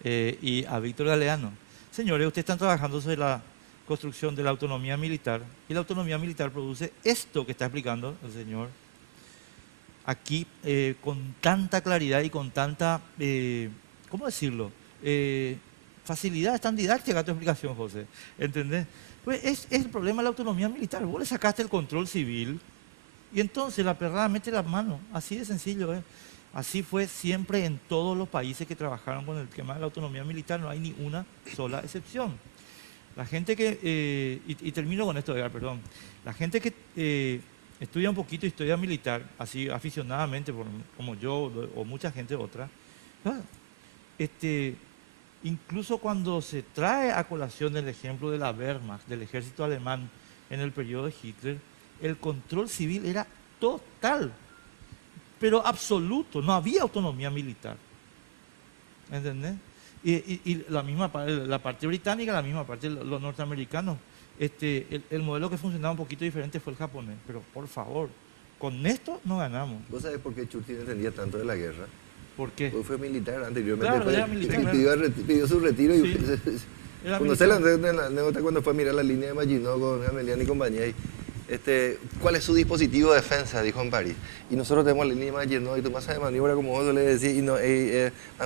y a Víctor Galeano. Señores, ustedes están trabajando sobre la construcción de la autonomía militar y la autonomía militar produce esto que está explicando el señor aquí con tanta claridad y con tanta, ¿cómo decirlo? Facilidad, es tan didáctica tu explicación, José. ¿Entendés? Pues es el problema de la autonomía militar. Vos le sacaste el control civil y entonces la perrada mete las manos. Así de sencillo, ¿eh? Así fue siempre en todos los países que trabajaron con el tema de la autonomía militar. No hay ni una sola excepción. La gente que, y termino con esto, Edgar, perdón. La gente que estudia un poquito historia militar, así aficionadamente, como yo o mucha gente otra, incluso cuando se trae a colación el ejemplo de la Wehrmacht, del ejército alemán en el periodo de Hitler, el control civil era total, pero absoluto, no había autonomía militar. ¿Entendés? Y la parte británica, la misma parte de los norteamericanos. El modelo que funcionaba un poquito diferente fue el japonés, pero por favor, con esto no ganamos. ¿Vos sabés por qué Churchill entendía tanto de la guerra? ¿Por qué? Porque fue militar anteriormente. Claro, era militar, claro. Pidió su retiro y Sí. Era conocí militar. la anécdota cuando fue a mirar la línea de Maginot con Gamelian y compañía. Y, ¿cuál es su dispositivo de defensa? Dijo en París. Y nosotros tenemos la línea de Maginot y tu masa de maniobra, como vos le decís, y no,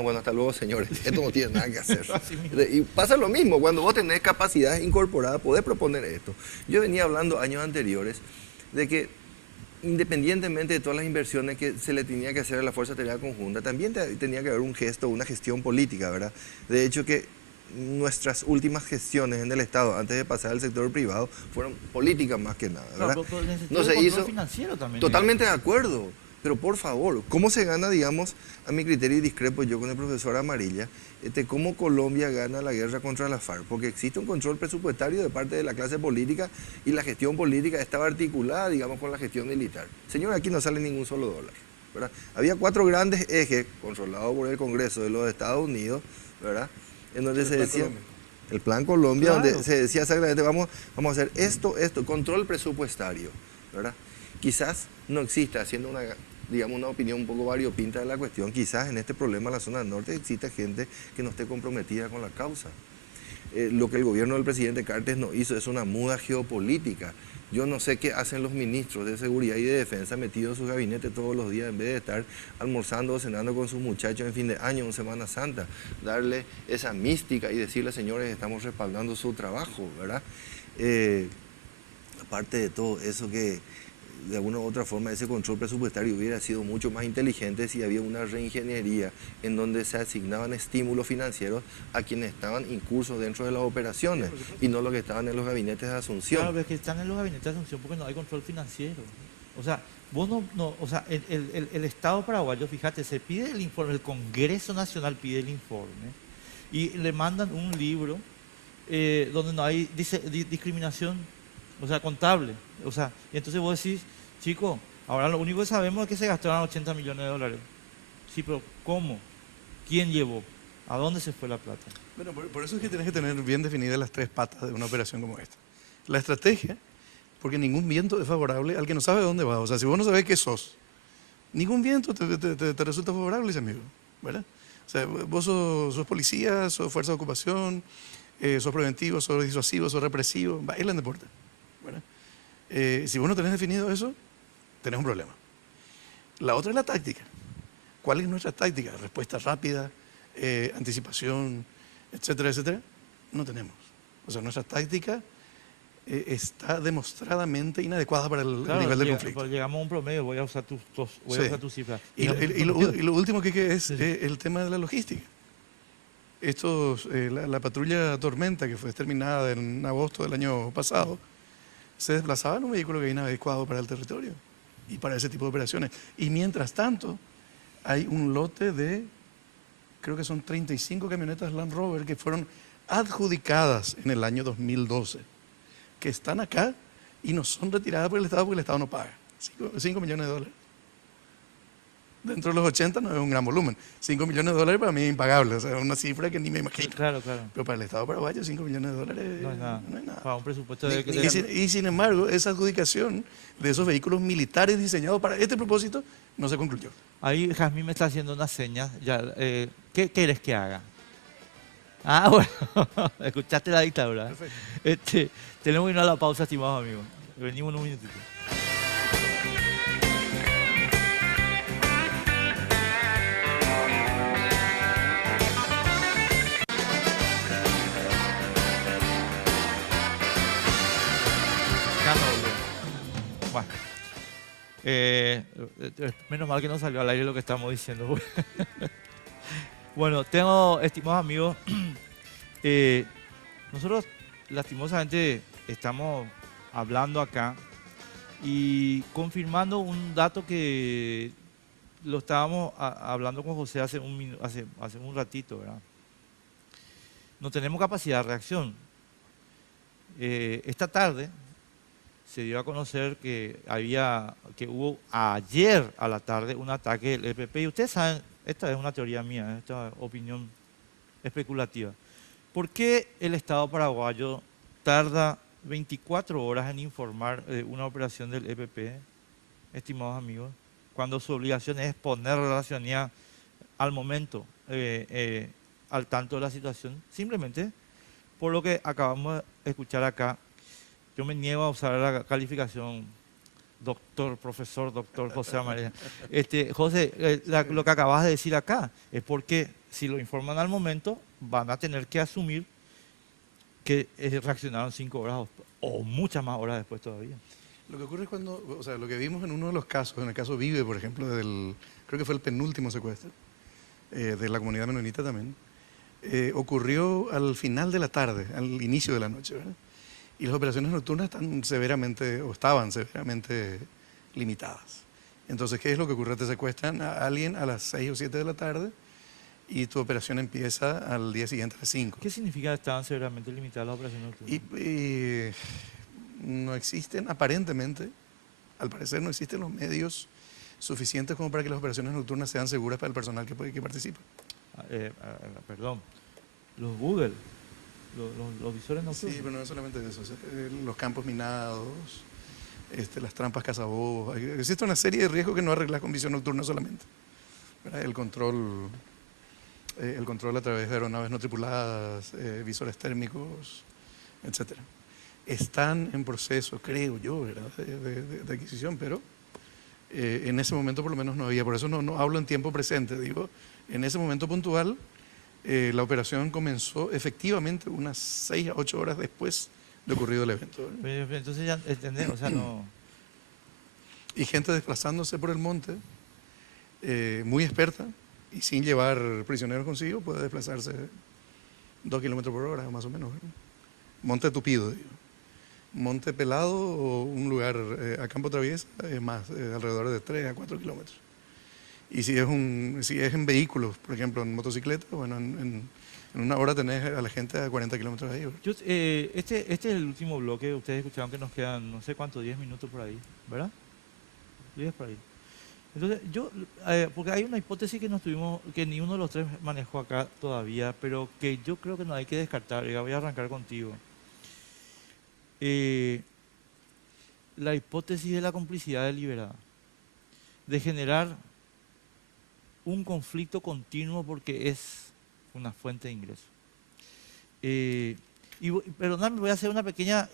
bueno, hasta luego, señores. Esto no tiene nada que hacer. Así mismo. Y pasa lo mismo, cuando vos tenés capacidades incorporadas, podés proponer esto. Yo venía hablando años anteriores de que independientemente de todas las inversiones que se le tenía que hacer a la Fuerza Aérea Conjunta, también tenía que haber un gesto, una gestión política, ¿verdad? De hecho que nuestras últimas gestiones en el Estado, antes de pasar al sector privado, fueron políticas más que nada, ¿verdad? Claro, pero en el sentido No de se control hizo financiero también. totalmente de acuerdo, pero por favor, ¿cómo se gana, digamos, a mi criterio y discrepo yo con el profesor Amarilla, cómo Colombia gana la guerra contra la FARC? Porque existe un control presupuestario de parte de la clase política y la gestión política estaba articulada, digamos, con la gestión militar. Señor, aquí no sale ningún solo dólar, ¿verdad? Había 4 grandes ejes controlados por el Congreso de los Estados Unidos, ¿verdad? En donde se decía el Plan Colombia, Claro. donde se decía exactamente, vamos a hacer esto, control presupuestario, ¿verdad? Quizás no exista, haciendo una opinión un poco variopinta de la cuestión, quizás en este problema de la zona norte exista gente que no esté comprometida con la causa. Lo que el gobierno del presidente Cartes no hizo es una muda geopolítica. Yo no sé qué hacen los ministros de seguridad y de defensa metidos en su gabinete todos los días en vez de estar almorzando o cenando con sus muchachos en fin de año, en Semana Santa. Darle esa mística y decirle, señores, estamos respaldando su trabajo, ¿verdad? Aparte de todo eso que de alguna u otra forma ese control presupuestario hubiera sido mucho más inteligente si había una reingeniería en donde se asignaban estímulos financieros a quienes estaban incursos dentro de las operaciones y no los que estaban en los gabinetes de Asunción. Claro, es que están en los gabinetes de Asunción porque no hay control financiero. O sea, vos o sea, el Estado paraguayo, fíjate, se pide el informe, el Congreso Nacional pide el informe y le mandan un libro donde no hay discriminación, o sea, contable. O sea, y entonces vos decís, chico, ahora lo único que sabemos es que se gastaron 80 millones de dólares. Sí, pero ¿cómo? ¿Quién llevó? ¿A dónde se fue la plata? Bueno, por eso es que tienes que tener bien definidas las 3 patas de una operación como esta. La estrategia, porque ningún viento es favorable al que no sabe dónde va. O sea, si vos no sabés qué sos, ningún viento te resulta favorable, ese amigo, ¿verdad? O sea, vos sos policía, sos fuerza de ocupación, sos preventivo, sos disuasivo, sos represivo, baila en deporte, ¿verdad? Si vos no tenés definido eso, tenés un problema. La otra es la táctica. ¿Cuál es nuestra táctica? Respuesta rápida, anticipación, etcétera, etcétera. No tenemos. O sea, nuestra táctica está demostradamente inadecuada para el Claro, nivel del conflicto. pues llegamos a un promedio, voy a usar tus cifras. Y lo último que es el tema de la logística. La patrulla Tormenta, que fue exterminada en agosto del año pasado, se desplazaba en un vehículo que viene adecuado para el territorio y para ese tipo de operaciones. Y mientras tanto, hay un lote de, creo que son 35 camionetas Land Rover que fueron adjudicadas en el año 2012, que están acá y no son retiradas por el Estado porque el Estado no paga. 5 millones de dólares. Dentro de los 80 no es un gran volumen. 5 millones de dólares para mí es impagable, o sea, una cifra que ni me imagino. Claro, claro. Pero para el Estado paraguayo 5 millones de dólares No es nada. no es nada. Para un presupuesto de... Y sin embargo, esa adjudicación de esos vehículos militares diseñados para este propósito no se concluyó. Ahí Jazmín me está haciendo una seña. Ya, ¿qué quieres que haga? Ah, bueno, escuchaste la dictadura. Perfecto. Tenemos que ir a la pausa, estimados amigos. Venimos en un minutito. Ya no volvemos. Bueno. Menos mal que no salió al aire lo que estamos diciendo. Bueno, estimados amigos, nosotros lastimosamente estamos hablando acá y confirmando un dato que lo estábamos hablando con José hace un ratito, ¿verdad? No tenemos capacidad de reacción. Esta tarde se dio a conocer que hubo ayer a la tarde un ataque del EPP. Y ustedes saben, esta es una teoría mía, esta es opinión especulativa. ¿Por qué el Estado paraguayo tarda 24 horas en informar de una operación del EPP, estimados amigos, cuando su obligación es poner a la ciudadanía al momento al tanto de la situación, simplemente por lo que acabamos de escuchar acá. Yo me niego a usar la calificación doctor, profesor, doctor José Amarilla. José, lo que acabas de decir acá es porque si lo informan al momento, van a tener que asumir que reaccionaron 5 horas o muchas más horas después todavía. Lo que ocurre es cuando, o sea, lo que vimos en uno de los casos, en el caso Vive, por ejemplo, creo que fue el penúltimo secuestro, de la comunidad menonita también, ocurrió al final de la tarde, al inicio de la noche, ¿verdad? Y las operaciones nocturnas estaban severamente limitadas. Entonces, ¿qué es lo que ocurre? Te secuestran a alguien a las 6 o 7 de la tarde y tu operación empieza al día siguiente a las 5. ¿Qué significa que estaban severamente limitadas las operaciones nocturnas? Y no existen, aparentemente, al parecer no existen los medios suficientes como para que las operaciones nocturnas sean seguras para el personal que participa. Perdón, los Google, los visores nocturnos. Sí, pero no es solamente eso. O sea, los campos minados, las trampas cazabobos. Existe una serie de riesgos que no arreglas con visión nocturna solamente, ¿verdad? El control a través de aeronaves no tripuladas, visores térmicos, etc. Están en proceso, creo yo, ¿verdad? de adquisición, pero en ese momento por lo menos no había. Por eso no hablo en tiempo presente, digo, en ese momento puntual. La operación comenzó efectivamente unas 6 a 8 horas después de ocurrido el evento. Pero entonces ya entendés, o sea, no... Y gente desplazándose por el monte, muy experta, y sin llevar prisioneros consigo, puede desplazarse 2 kilómetros por hora, más o menos, ¿verdad? Monte tupido, digo. Monte pelado o un lugar a campo traviesa es más, alrededor de 3 a 4 kilómetros. Y si es en vehículos, por ejemplo, en motocicleta, bueno, en una hora tenés a la gente a 40 kilómetros de ahí. Este es el último bloque. Ustedes escucharon que nos quedan, no sé cuánto, 10 minutos por ahí, ¿verdad? 10 por ahí. Entonces, porque hay una hipótesis que ni uno de los tres manejó acá todavía, pero que yo creo que no hay que descartar. Ya voy a arrancar contigo. La hipótesis de la complicidad deliberada, de generar un conflicto continuo porque es una fuente de ingreso. Perdóname, voy a hacer una pequeña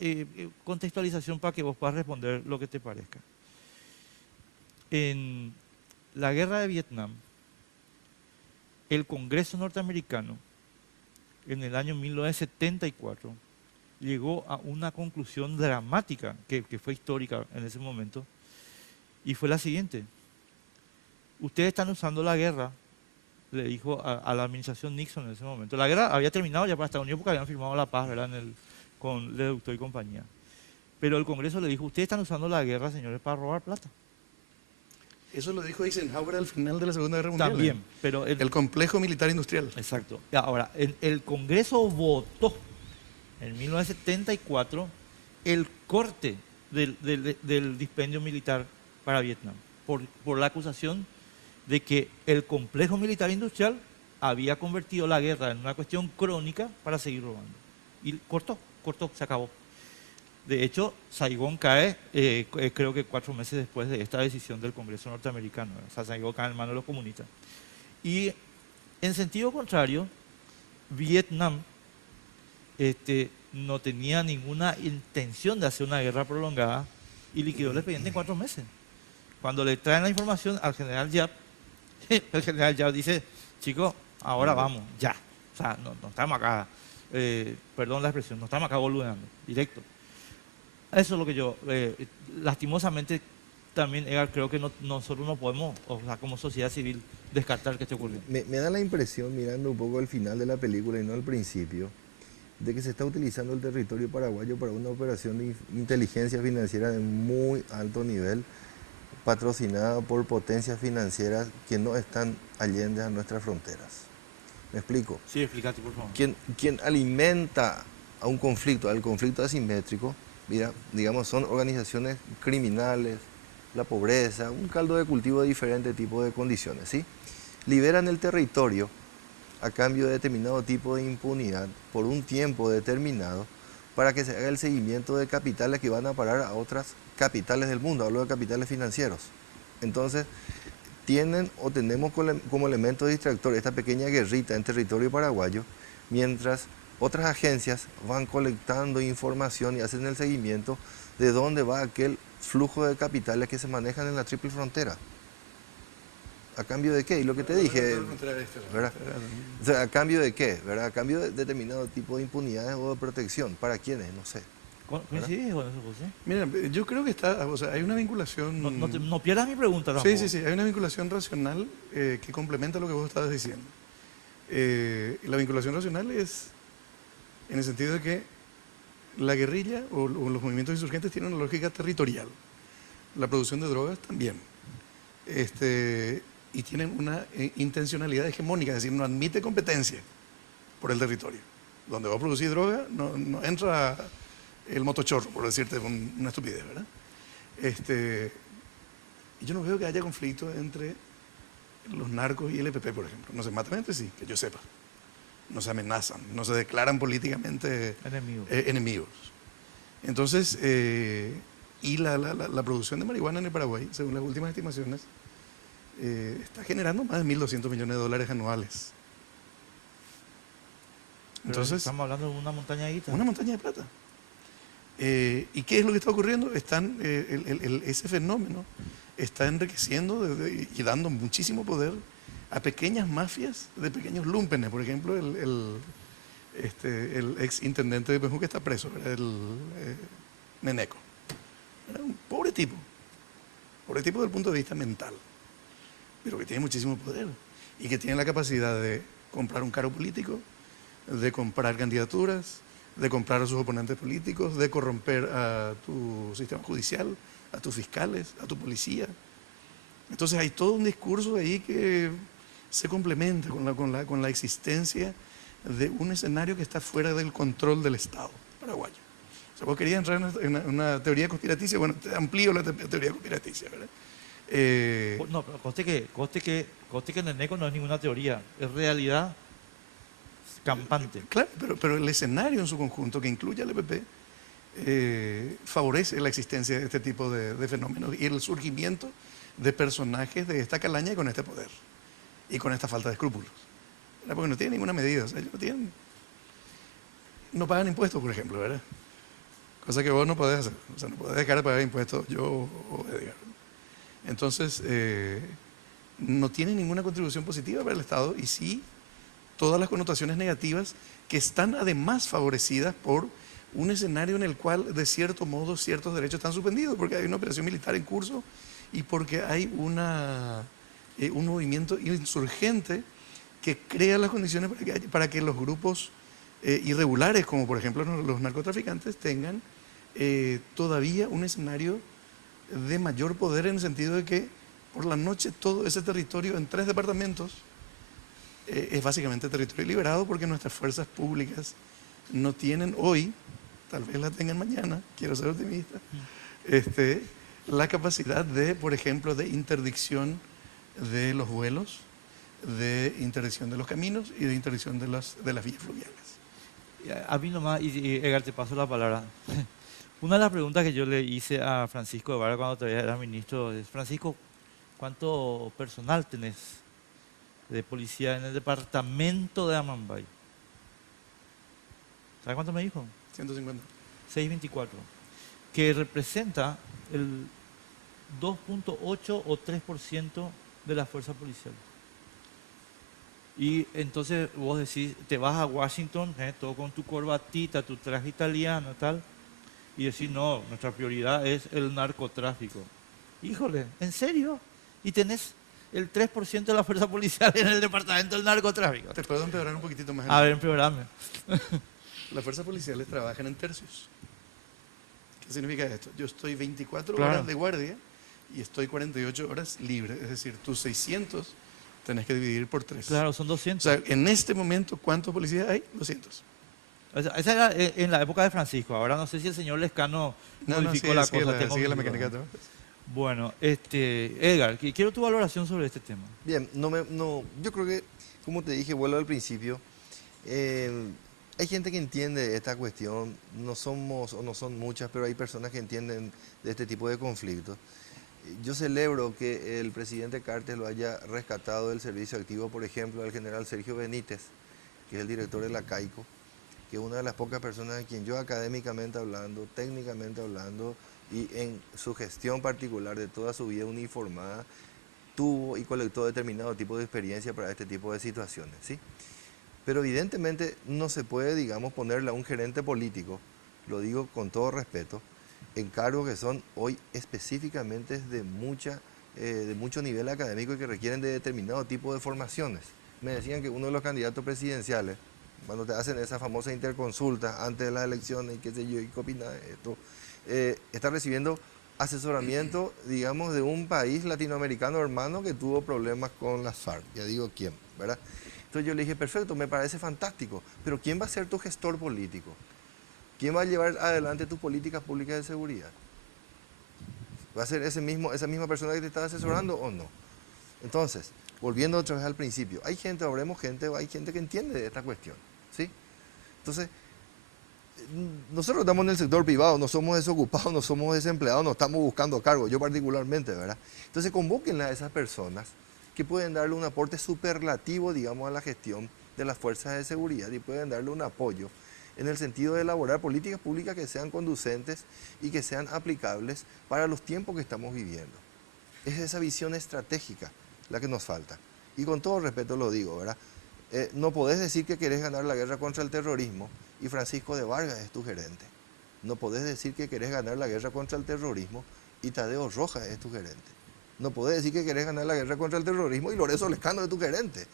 contextualización para que vos puedas responder lo que te parezca. En la guerra de Vietnam, el Congreso norteamericano, en el año 1974, llegó a una conclusión dramática, que fue histórica en ese momento, y fue la siguiente. Ustedes están usando la guerra, le dijo a la administración Nixon en ese momento. La guerra había terminado ya para Estados Unidos porque habían firmado la paz, ¿verdad? Con Leduc y compañía. Pero el Congreso le dijo, ustedes están usando la guerra, señores, para robar plata. Eso lo dijo Eisenhower al final de la Segunda Guerra Mundial. También, pero... El complejo militar industrial. Exacto. Ahora, el Congreso votó en 1974 el corte del dispendio militar para Vietnam por la acusación de que el complejo militar industrial había convertido la guerra en una cuestión crónica para seguir robando. Y cortó, se acabó. De hecho, Saigón cae, creo que 4 meses después de esta decisión del Congreso norteamericano. O sea, Saigón cae en manos de los comunistas. Y en sentido contrario, Vietnam no tenía ninguna intención de hacer una guerra prolongada y liquidó el expediente en 4 meses. Cuando le traen la información al general Yap, el general Yap dice, chicos, ahora vamos, ya. O sea, no estamos acá, perdón la expresión, no estamos acá boludeando, directo. Eso es lo que yo, lastimosamente, también, Edgar, creo que nosotros no podemos, o sea, como sociedad civil, descartar que esté ocurriendo. Me da la impresión, mirando un poco al final de la película y no al principio, de que se está utilizando el territorio paraguayo para una operación de inteligencia financiera de muy alto nivel, patrocinada por potencias financieras que no están allende a nuestras fronteras. ¿Me explico? Sí, explícate, por favor. Quien alimenta a un conflicto, al conflicto asimétrico, mira, digamos, son organizaciones criminales, la pobreza, un caldo de cultivo de diferentes tipos de condiciones, ¿sí? Liberan el territorio a cambio de determinado tipo de impunidad por un tiempo determinado para que se haga el seguimiento de capitales que van a parar a otras capitales del mundo, hablo de capitales financieros. Entonces, tienen o tenemos como elemento distractor esta pequeña guerrita en territorio paraguayo, mientras otras agencias van colectando información y hacen el seguimiento de dónde va aquel flujo de capitales que se manejan en la triple frontera. ¿A cambio de qué? Y lo que te dije, ¿verdad? O sea, ¿a cambio de qué? ¿Verdad? A cambio de determinado tipo de impunidades o de protección. ¿Para quiénes? No sé. ¿Coincidís con eso, José? Mira, yo creo que o sea, hay una vinculación... No pierdas mi pregunta tampoco. Sí, hay una vinculación racional que complementa lo que vos estabas diciendo. La vinculación racional es en el sentido de que la guerrilla o los movimientos insurgentes tienen una lógica territorial. La producción de drogas también. Y tienen una intencionalidad hegemónica, es decir, no admite competencia por el territorio. Donde va a producir droga no entra el motochorro, por decirte una estupidez, ¿verdad? Y yo no veo que haya conflicto entre los narcos y el EPP, por ejemplo. No se matan entre sí, que yo sepa. No se amenazan, no se declaran políticamente enemigos. Entonces, y la producción de marihuana en el Paraguay, según las últimas estimaciones, está generando más de $1.200 millones anuales. Entonces, estamos hablando de una montaña de guita. Una montaña de plata. ¿Y qué es lo que está ocurriendo? Ese fenómeno está enriqueciendo y dando muchísimo poder a pequeñas mafias de pequeños lúmpenes. Por ejemplo, el ex intendente de Pejú que está preso, el Neneco. Era un pobre tipo desde el punto de vista mental, pero que tiene muchísimo poder y que tiene la capacidad de comprar un cargo político, de comprar candidaturas, de comprar a sus oponentes políticos, de corromper a tu sistema judicial, a tus fiscales, a tu policía. Entonces hay todo un discurso ahí que se complementa con la existencia de un escenario que está fuera del control del Estado paraguayo. O sea, vos querías entrar en una teoría conspiraticia, bueno, te amplío la teoría conspiraticia, ¿verdad? No, pero conste que Neneco no es ninguna teoría, es realidad campante. Claro, pero el escenario en su conjunto, que incluye al EPP, favorece la existencia de este tipo de fenómenos y el surgimiento de personajes de esta calaña y con este poder y con esta falta de escrúpulos. ¿Verdad? Porque no tienen ninguna medida, o sea, ellos no pagan impuestos, por ejemplo, ¿verdad? Cosa que vos no podés hacer, o sea, no podés dejar de pagar impuestos yo o Edgar. Entonces, no tienen ninguna contribución positiva para el Estado y sí todas las connotaciones negativas que están además favorecidas por un escenario en el cual de cierto modo ciertos derechos están suspendidos porque hay una operación militar en curso y porque hay un movimiento insurgente que crea las condiciones para que los grupos irregulares, como por ejemplo los narcotraficantes, tengan todavía un escenario de mayor poder en el sentido de que por la noche todo ese territorio en 3 departamentos es básicamente territorio liberado porque nuestras fuerzas públicas no tienen hoy, tal vez la tengan mañana, quiero ser optimista, la capacidad de, por ejemplo, de interdicción de los vuelos, de interdicción de los caminos y de interdicción de las vías fluviales. A mí nomás, y Edgar, te paso la palabra. Una de las preguntas que yo le hice a Francisco Guevara cuando todavía era ministro es: Francisco, ¿cuánto personal tenés de policía en el departamento de Amambay? ¿Sabes cuánto me dijo? 150. 624, que representa el 2.8 o 3% de la fuerza policial. Y entonces vos decís, te vas a Washington, todo con tu corbatita, tu traje italiano, tal, y decís, no, nuestra prioridad es el narcotráfico. Híjole, ¿en serio? Y tenés el 3% de la fuerza policial en el departamento del narcotráfico. Te puedo empeorar un poquitito más. A ver, empeorame. Las fuerzas policiales trabajan en tercios. ¿Qué significa esto? Yo estoy 24 Claro. horas de guardia y estoy 48 horas libre. Es decir, tus 600 tenés que dividir por 3. Claro, son O 200. sea, en este momento, ¿cuántos policías hay? 200. Esa era en la época de Francisco. Ahora no sé si el señor Lescano modificó la cosa. Tengo sigue la mis mecánica. dudas. Bueno, Edgar, quiero tu valoración sobre este tema. Bien, yo creo que, como te dije, vuelvo al principio, hay gente que entiende esta cuestión, no somos o no son muchas, pero hay personas que entienden de este tipo de conflictos. Yo celebro que el presidente Cartes lo haya rescatado del servicio activo, por ejemplo, al general Sergio Benítez, que es el director de la CAICO, que es una de las pocas personas a quien yo académicamente hablando, técnicamente hablando, y en su gestión particular de toda su vida uniformada, tuvo y colectó determinado tipo de experiencia para este tipo de situaciones, ¿sí? Pero evidentemente no se puede, digamos, ponerle a un gerente político, lo digo con todo respeto, en cargos que son hoy específicamente de mucho nivel académico y que requieren de determinado tipo de formaciones. Me decían que uno de los candidatos presidenciales, cuando te hacen esa famosa interconsulta antes de las elecciones y qué sé yo, y qué opina de esto, está recibiendo asesoramiento, digamos, de un país latinoamericano hermano que tuvo problemas con las FARC, ya digo quién, ¿verdad? Entonces yo le dije, perfecto, me parece fantástico, pero ¿quién va a ser tu gestor político? ¿Quién va a llevar adelante tus políticas públicas de seguridad? ¿Va a ser esa misma persona que te está asesorando o no? Entonces, volviendo otra vez al principio, hay gente que entiende de esta cuestión, ¿sí? Entonces, nosotros estamos en el sector privado, no somos desocupados, no somos desempleados, no estamos buscando cargos, yo particularmente, ¿verdad? Entonces, convóquenle a esas personas que pueden darle un aporte superlativo, digamos, a la gestión de las fuerzas de seguridad y pueden darle un apoyo en el sentido de elaborar políticas públicas que sean conducentes y que sean aplicables para los tiempos que estamos viviendo. Es esa visión estratégica la que nos falta. Y con todo respeto lo digo, ¿verdad? No podés decir que querés ganar la guerra contra el terrorismo y Francisco de Vargas es tu gerente. No podés decir que querés ganar la guerra contra el terrorismo y Tadeo Rojas es tu gerente. No podés decir que querés ganar la guerra contra el terrorismo y Lorenzo Lescano es tu gerente.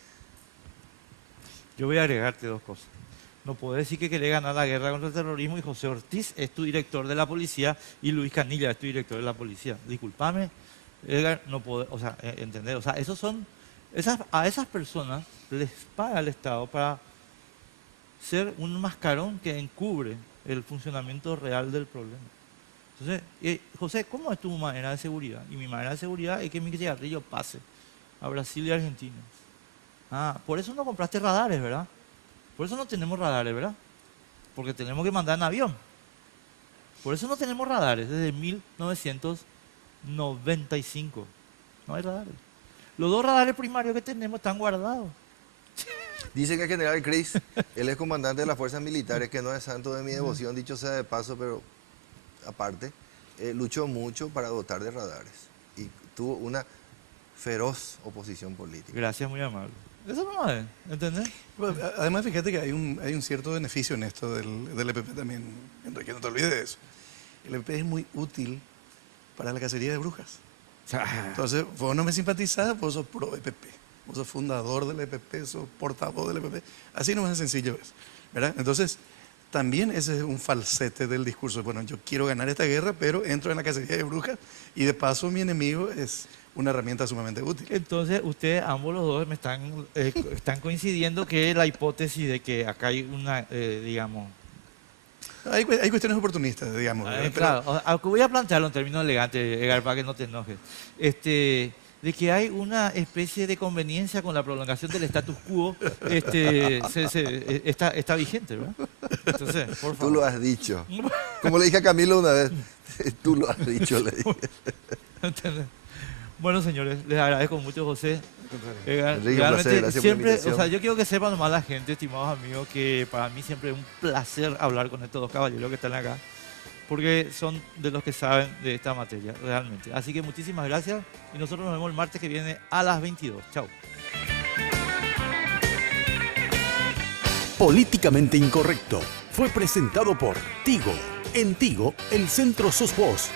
Yo voy a agregarte dos cosas. No podés decir que querés ganar la guerra contra el terrorismo y José Ortiz es tu director de la policía y Luis Canilla es tu director de la policía. Discúlpame, Edgar, no podés, o sea, entender, o sea, a esas personas les paga el Estado para ser un mascarón que encubre el funcionamiento real del problema. Entonces, José, ¿cómo es tu manera de seguridad? Y mi manera de seguridad es que mi cigarrillo pase a Brasil y Argentina. Ah, por eso no compraste radares, ¿verdad? Por eso no tenemos radares, ¿verdad? Porque tenemos que mandar en avión. Por eso no tenemos radares desde 1995. No hay radares. Los dos radares primarios que tenemos están guardados. Dice que el general Cris, él es comandante de las fuerzas militares, que no es santo de mi devoción, dicho sea de paso, pero aparte, luchó mucho para dotar de radares y tuvo una feroz oposición política. Gracias, muy amable. Eso no es, ¿entendés? Bueno, además, fíjate que hay un cierto beneficio en esto del EPP también, Enrique, no te olvides de eso. El EPP es muy útil para la cacería de brujas. Entonces, vos no me simpatizás, vos sos pro EPP. Vos sos fundador del EPP, sos portavoz del EPP. Así no es sencillo, ¿verdad? Entonces, también ese es un falsete del discurso. Bueno, yo quiero ganar esta guerra, pero entro en la cacería de brujas y de paso mi enemigo es una herramienta sumamente útil. Entonces, ustedes, ambos los dos, me están coincidiendo que la hipótesis de que acá hay una, digamos... Hay cuestiones oportunistas, digamos. Claro, aunque voy a plantearlo en términos elegantes, Edgar, para que no te enojes. De que hay una especie de conveniencia con la prolongación del status quo, está vigente, ¿verdad? Entonces, por favor. Tú lo has dicho. Como le dije a Camilo una vez, tú lo has dicho, le dije. ¿Entendés? Bueno, señores, les agradezco mucho, José. Enrique, un placer, gracias siempre, por la invitación. o sea, yo quiero que sepan nomás la gente, estimados amigos, que para mí siempre es un placer hablar con estos dos caballeros que están acá, porque son de los que saben de esta materia, realmente. Así que muchísimas gracias y nosotros nos vemos el martes que viene a las 22. Chao. Políticamente Incorrecto fue presentado por Tigo. En Tigo, el centro sos vos.